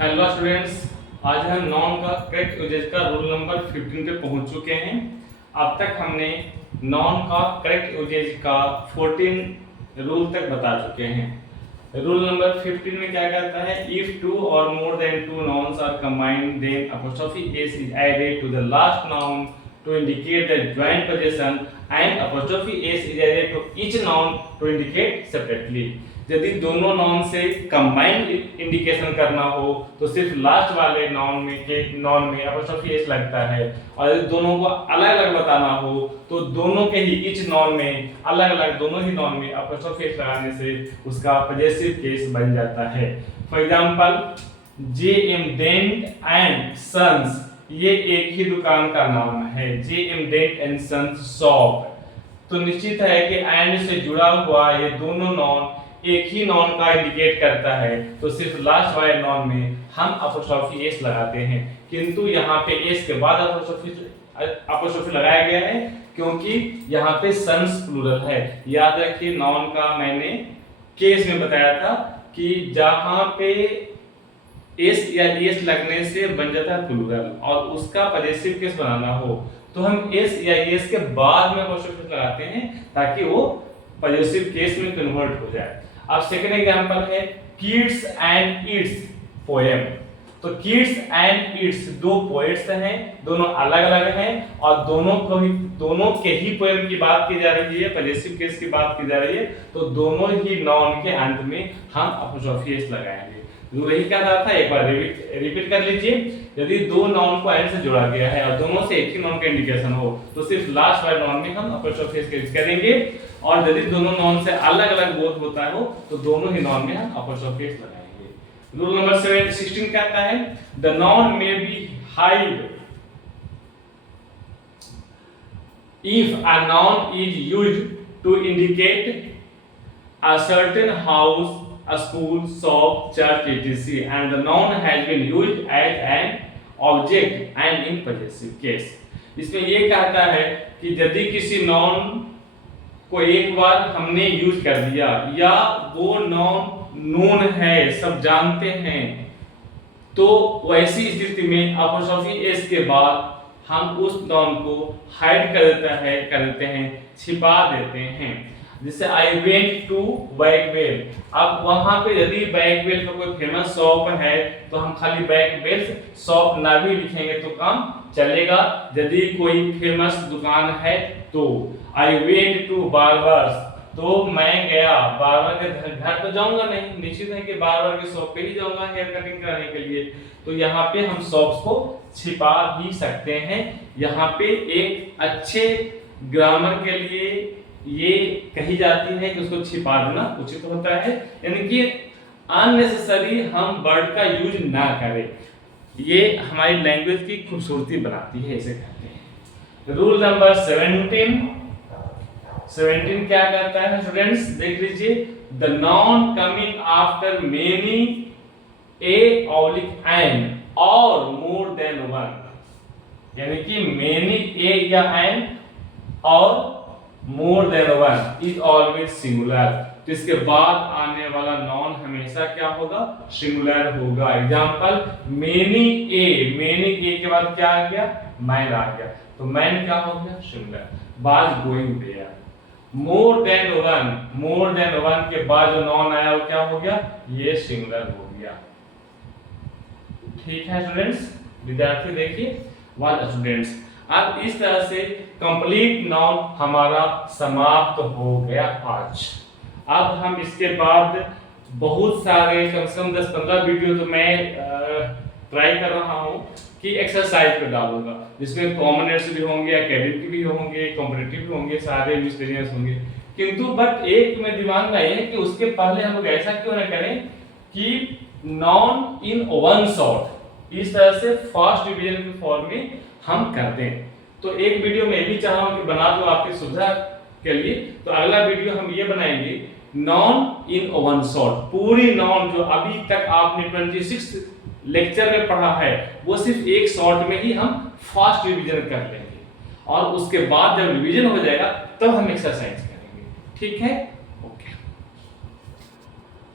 Hello students, आज हम non का करेक्ट यूजेज का रूल नंबर 15 पे पहुंच चुके हैं। अब तक हमने नॉन का करेक्ट यूजेज का 14 रूल तक बता चुके हैं। रूल नंबर 15 में क्या कहता है? If two or more than two nouns are combined then apostrophe s is added to the last noun to indicate the joint possession and apostrophe s is added to each noun to indicate separately। यदि दोनों non से combined indication करना हो तो सिर्फ last वाले non में apostrophe s लगता है, और यदि दोनों को अलग अलग बताना हो तो दोनों के ही ईच नॉन में अलग अलग दोनों ही नॉन में apostrophe s लगाने से उसका पॉजेसिव केस बन जाता है। For example, J.M. Dent and Sons, ये एक ही दुकान का नाम है, J.M. Dent and Sons shop. तो निश्चित है कि एंड से जुड़ा हुआ ये दोनों नॉन एक ही नॉन का इंडिकेट करता है, तो सिर्फ लास्ट वाले नॉन में हम apostrophe s लगाते हैं। किंतु यहाँ पे s के बाद apostrophe लगाया गया है क्योंकि यहाँ पे सन्स प्लूरल है। याद रखिए, नॉन का मैंने केस में बताया था कि जहाँ पे s या es लगने से बन जाता है प्लूरल और उसका पॉजेसिव केस बनाना हो तो हम s या es के बाद में apostrophe लगाते हैं ताकि वो पॉजेसिव केस में कन्वर्ट हो जाए। अब सेकंड एग्जांपल है किड्स एंड इट्स पोएम। तो किड्स एंड इट्स दो पोएट्स हैं, दोनों अलग अलग हैं और दोनों के ही पोएम की बात की जा रही है, पॉजेसिव केस की बात की जा रही है, तो दोनों ही नॉन के अंत में हम apostrophe s लगाएंगे। वही क्या था, एक बार रिपीट कर लीजिए। यदि दो नॉन को एंड से जोड़ा गया है और दोनों से एक ही नॉन का इंडिकेशन हो तो सिर्फ लास्ट वाले नॉन में हम apostrophe s यूज करेंगे, और यदि दोनों नॉन से अलग अलग बोध होता है तो दोनों ही नॉन में हम apostrophe s लगाएंगे। रूल नंबर 16 कहता है the noun may be hide if a noun is used to indicate a certain house, a school, shop, church, etc. and the noun has been used as an object and in possessive case। इसमें ये कहता है कि यदि किसी non को एक बार हमने यूज कर दिया या वो नॉन नोन है, सब जानते हैं, तो वैसी स्थिति में apostrophe s के बाद हम उस नॉन को हाइड कर देते हैं, छिपा देते हैं। जैसे आई वेंट टू बैकवेल। अब वहां पे यदि बैकवेल का कोई फेमस शॉप है तो हम खाली बैकवेल शॉप ना भी लिखेंगे तो काम चलेगा। यदि कोई फेमस दुकान है तो आई वेंट टू बार्बर्स, तो मैं गया बार्बर के घर तो जाऊंगा नहीं, निश्चित है कि बार्बर के शॉप पे ही जाऊंगा हेयर कटिंग कराने के लिए। तो यहाँ पे हम शॉप्स को छिपा भी सकते हैं। यहाँ पे एक अच्छे ग्रामर के लिए ये कही जाती है कि उसको छिपा देना उचित होता है, यानी कि अननेसेसरी हम वर्ड का यूज ना करें। ये हमारी लैंग्वेज की खूबसूरती बनाती है, इसे कहते हैं। रूल नंबर 17 क्या कहता है स्टूडेंट्स, देख लीजिए। The noun coming after many an और मोर देन वन, यानी कि मेनी ए या एन और more than one is always singular. तो इसके बाद आने वाला नॉन हमेशा क्या होगा? सिंगुलर होगा। एग्जांपल, मेनी ए के बाद क्या आ गया? मैन आ गया, तो मैन क्या हो गया? Singular. Was going there. More than one के बाद जो नॉन आया वो क्या हो गया? ये सिंगुलर हो गया। ठीक है स्टूडेंट्स, विद्यार्थी देखिए स्टूडेंट्स, अब इस तरह से कंप्लीट नाउन हमारा समाप्त हो गया आज। अब हम इसके बाद बहुत सारे कम से कम 10-15 वीडियो तो मैं ट्राई कर रहा हूँ कि एक्सरसाइज पे डालूंगा, जिसमें कॉमन एड्स भी होंगे, एकेडमिक भी होंगे, कॉम्पिटिटिव भी होंगे, सारे मिसलेनियस होंगे। किंतु बट एक में दिमाग में आई है कि उसके पहले हम लोग ऐसा क्यों ना करें कि नॉन इन वन शॉट, इस तरह से फास्ट डिवीजन के फॉर्म में हम करते हैं। तो एक वीडियो में भी चाह रहा हूं कि बना दो आपकी सुविधा के लिए, तो अगला वीडियो हम ये बनाएंगे नॉन इन वन शॉट। पूरी नॉन जो अभी तक आपने 26 लेक्चर में पढ़ा है वो सिर्फ एक शॉट में ही हम फास्ट रिवीजन कर लेंगे, और उसके बाद जब रिवीजन हो जाएगा तब हम एक्सरसाइज करेंगे। ठीक है।